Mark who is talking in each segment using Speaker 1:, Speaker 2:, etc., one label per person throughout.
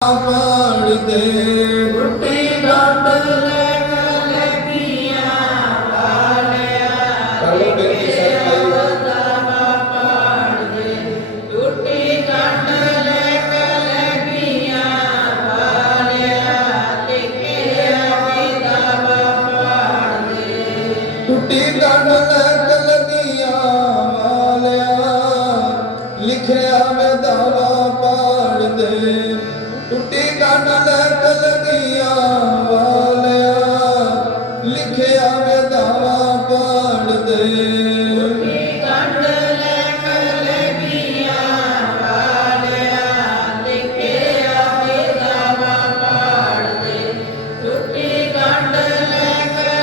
Speaker 1: ਪੜਦੇ
Speaker 2: ਟੁੱਟੀ ਡੰਡ ਲੈ ਲੱਗੀਆਂ ਵਾਲਿਆ
Speaker 1: ਕਰ ਲੋ ਬੇਨਤੀ ਸਰਕਾਈ
Speaker 2: ਟੁੱਟੀ ਡੰਡ ਲੈ ਲੱਗੀਆਂ ਲਿਖਿਆ ਮੈਂ ਪੜ੍ਹਦੇ
Speaker 1: ਟੁੱਟੀ ਡੰਡ ਟੁੱਟੀ ਡੰਡ ਲੈ ਕਲਗੀਆਂ ਵਾਲਿਆ ਲਿਖਿਆ ਵੇ ਦਾਵਾ ਪੜਦੇ ਡੰਡ ਲੈ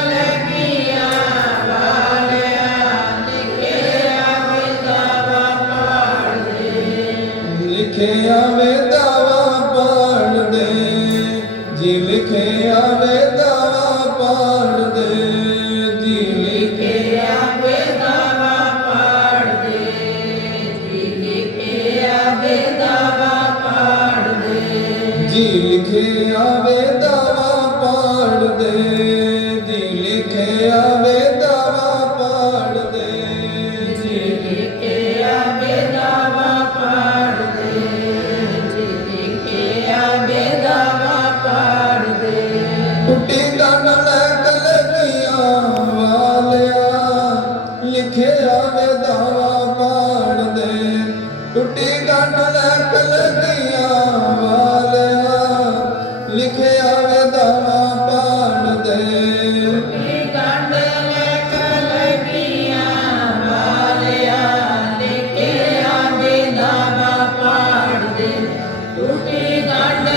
Speaker 1: ਲੱਗੀਆਂ ਵਾਲਿਆ ਲਿਖਿਆ ਕਿਤਾਬ ਜੀ ਲਿਖਿਆ ਵੇ ਦਾਵਾ ਪੜਦੇ
Speaker 2: ਜੀ ਲਿਖਿਆ ਲਿਖਿਆ ਕਿਤਾਬ ਪੜ੍ਹਦੇ ਜੀ ਲਿਖਿਆ ਕਿਤਾਬ ਪੜ੍ਹਦੇ
Speaker 1: ਜੀ ਸ਼ਾਨ ਦਾਵਾ ਮਾਣਦੇ ਟੁੱਟੀ ਗੰਢ ਲੈ ਕਲਗੀਆਂ ਵਾਲਿਆ। ਲਿਖਿਆ ਵੇ ਦਾਵਾ ਪਾਣਦੇ ਟੁੱਟੀ
Speaker 2: ਗੰਢ ਲੈ ਕਲਗੀਆਂ ਵਾਲਿਆ। ਲਿਖਿਆ ਵੇ ਦਾਵਾ
Speaker 1: ਪਾਣਦੇ ਟੁੱਟੀ ਗੰਢ